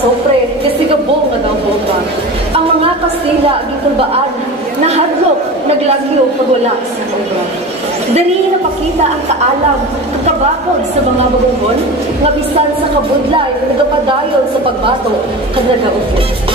sopre, kasi gabong nga daw boka. Ang mga Kastila gitulbaan, nahadlok, naglagyo, pagwala sa obra. Dari napakita ang kaalam, kakabakod sa mga bagugon, nga bisan sa kabudlay, nagapadayon sa pagbato, kag nagaupit.